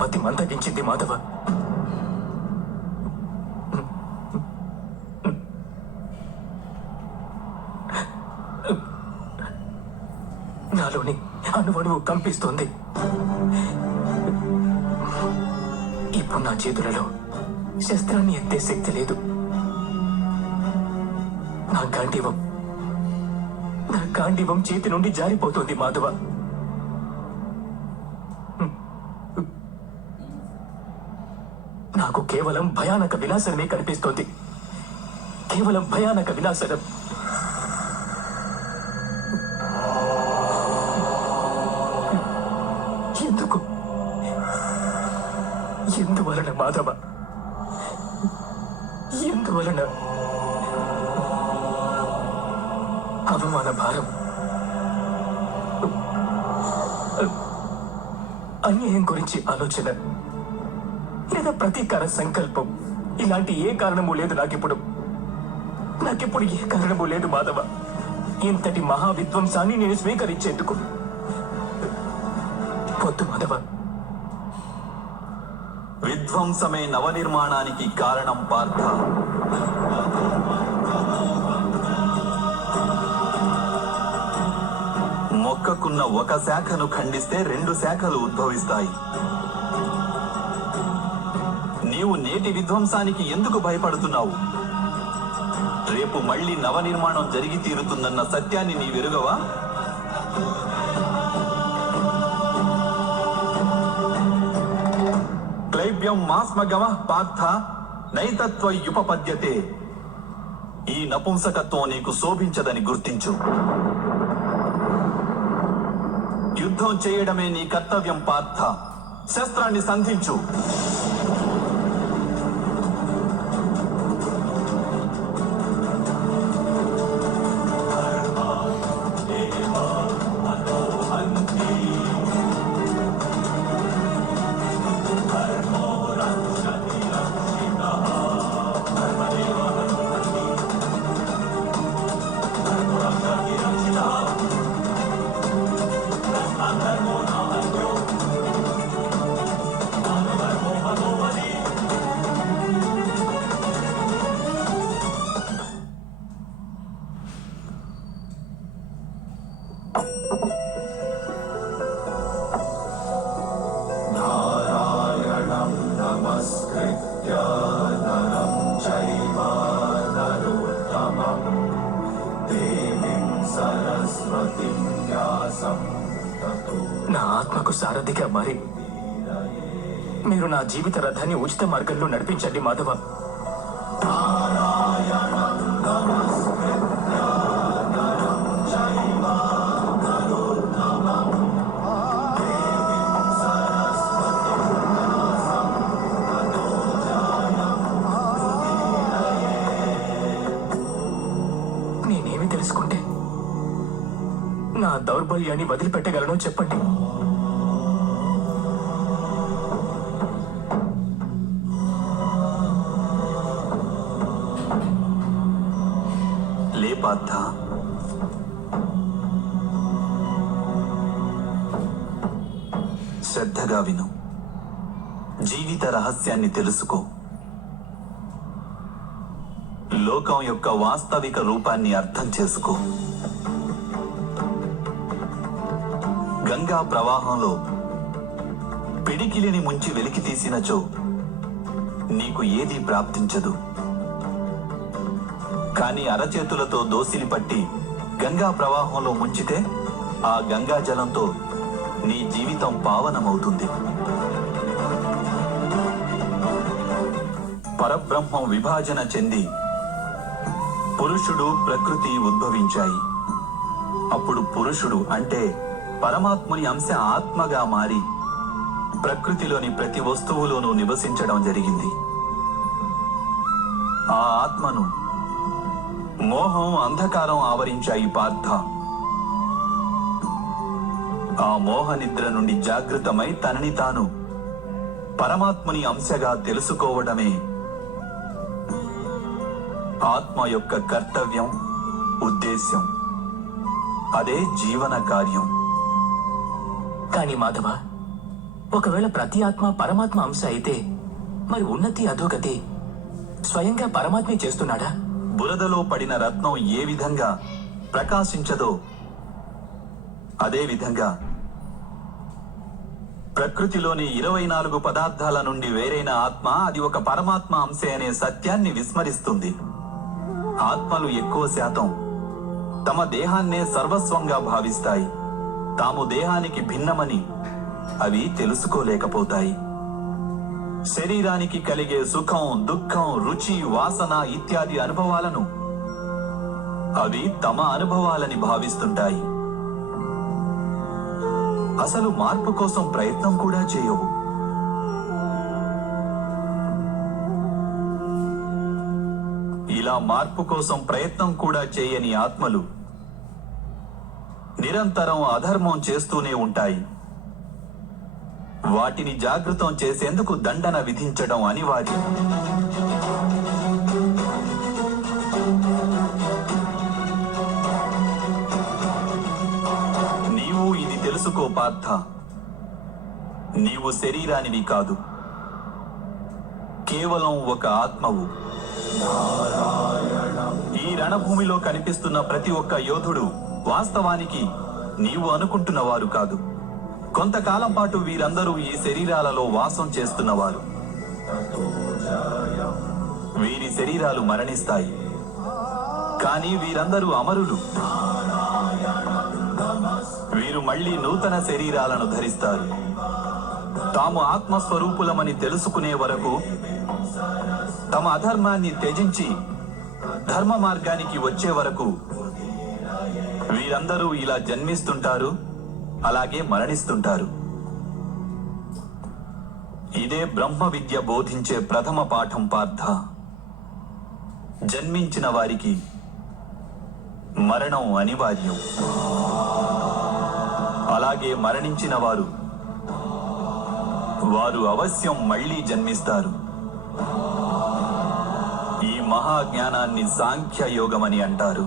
పతి మందగించింది మాధవ. నాలోని అణువణువు కంపిస్తోంది. ఇప్పుడు నా చేతులలో శస్త్రాన్ని ఎత్తే శక్తి లేదు. నా గాంధీవం చేతి నుండి జారిపోతుంది మాధవ. నాకు కేవలం భయానక వినాశనమే కనిపిస్తోంది. కేవలం భయానక వినాశనం. ఎందువలన మాధవ? ఎందువలన? అవమాన భారం, అన్యాయం గురించి ఆలోచన, లేదా ప్రతీకార సంకల్పం, ఇలాంటి ఏ కారణము లేదు నాకిప్పుడు ఏ కారణము లేదు మాధవ. ఇంతటి మహావిధ్వంసాన్ని నేను స్వీకరించేందుకు వద్దు మాధవ. విధ్వంసమే నవనిర్మాణానికి కారణం పార్థ. మొక్కకున్న ఒక శాఖను ఖండిస్తే 2 శాఖలు ఉద్భవిస్తాయి. నీవు నేటి విధ్వంసానికి ఎందుకు భయపడుతున్నావు? రేపు మళ్లీ నవనిర్మాణం జరిగి తీరుతుందన్న సత్యాన్ని నీవెరుగవా? క్లైబ్యం మాస్మగమః పార్థ నైతత్వయుపపద్యతే. ఈ నపుంసకత్వం నీకు శోభించదని గుర్తించు. యుద్ధం చేయడమే నీ కర్తవ్యం పార్థ. శస్త్రాన్ని సంధించు. నా ఆత్మకు సారథిగా మారి మీరు నా జీవిత రథాన్ని ఉచిత మార్గంలో నడిపించండి మాధవ. నేనేమి తెలుసుకుంటే నా దౌర్బల్యాన్ని వదిలిపెట్టగలను చెప్పండి. లే పార్థ, శ్రద్ధగా విను. జీవిత రహస్యాన్ని తెలుసుకో. లోకం యొక్క వాస్తవిక రూపాన్ని అర్థం చేసుకో. గంగా ప్రవాహంలో పిడికిలిని ముంచి వెలికి తీసినచో నీకు ఏదీ ప్రాప్తించదు. కానీ అరచేతులతో దోసిలి పట్టి గంగా ప్రవాహంలో ముంచితే ఆ గంగా జలంతో నీ జీవితం పావనమవుతుంది. పరబ్రహ్మం విభాజన చెంది పురుషుడు ప్రకృతి ఉద్భవించాయి. అప్పుడు పురుషుడు అంటే పరమాత్ముని అంశ ఆత్మగా మారి ప్రకృతిలోని ప్రతి వస్తువులోనూ నివసించడం జరిగింది. ఆ ఆత్మను మోహం, అంధకారం ఆవరించాయి పార్థ. ఆ మోహ నిద్ర నుండి జాగృతమై తనని తాను పరమాత్ముని అంశగా తెలుసుకోవడమే ఆత్మ యొక్క కర్తవ్యం, ఉద్దేశ్యం. అదే జీవన కార్యం. కానీ మాధవ, ఒకవేళ ప్రతి ఆత్మ పరమాత్మ అంశ అయితే మరి ఉన్నతి అధోగతి స్వయంగా పరమాత్మే చేస్తున్నాడా? బురదలో పడిన రత్నం ఏ విధంగా ప్రకాశించదో అదే విధంగా ప్రకృతిలోని 24 పదార్థాల నుండి వేరైన ఆత్మ అది ఒక పరమాత్మ అంశే అనే సత్యాన్ని విస్మరిస్తుంది. ఆత్మలు ఎక్కువ శాతం తమ దేహాన్నే సర్వస్వంగా భావిస్తాయి. తాము దేహానికి భిన్నమని అవి తెలుసుకోలేకపోతాయి. శరీరానికి కలిగే సుఖం, దుఃఖం, రుచి, వాసన ఇత్యాది అనుభవాలను అవి తమ అనుభవాలని భావిస్తుంటాయి. అసలు మార్పు కోసం ప్రయత్నం కూడా చేయవు. ఇలా మార్పు కోసం ప్రయత్నం కూడా చేయని ఆత్మలు నిరంతరం అధర్మం చేస్తూనే ఉంటాయి. వాటిని జాగృతం చేసేందుకు దండన విధించడం అనివార్యం. నీవు ఇది తెలుసుకో పార్థ, నీవు శరీరానివి కాదు, కేవలం ఒక ఆత్మవు. ఈ రణభూమిలో కనిపిస్తున్న ప్రతి ఒక్క యోధుడు వాస్తవానికి నీవు అనుకుంటున్న వారు కాదు. కొంతకాలం పాటు వీరందరూ ఈ శరీరాలలో వాసం చేస్తున్నవారు. వీరి శరీరాలు మరణిస్తాయి, కానీ వీరందరూ అమరులు. వీరు మళ్ళీ నూతన శరీరాలను ధరిస్తారు. తాము ఆత్మస్వరూపులమని తెలుసుకునే వరకు తమ అధర్మాన్ని త్యజించి ధర్మ మార్గానికి వచ్చే వరకు వీరందరూ ఇలా జన్మిస్తుంటారు, అలాగే మరణిస్తుంటారు. ఇదే బ్రహ్మ విద్య బోధించే ప్రథమ పాఠం పార్థ. జన్మించిన వారికి మరణం అనివార్యం. అలాగే మరణించిన వారు అవశ్యం మళ్ళీ జన్మిస్తారు. ఈ మహాజ్ఞానాన్ని సాంఖ్య యోగమని అంటారు.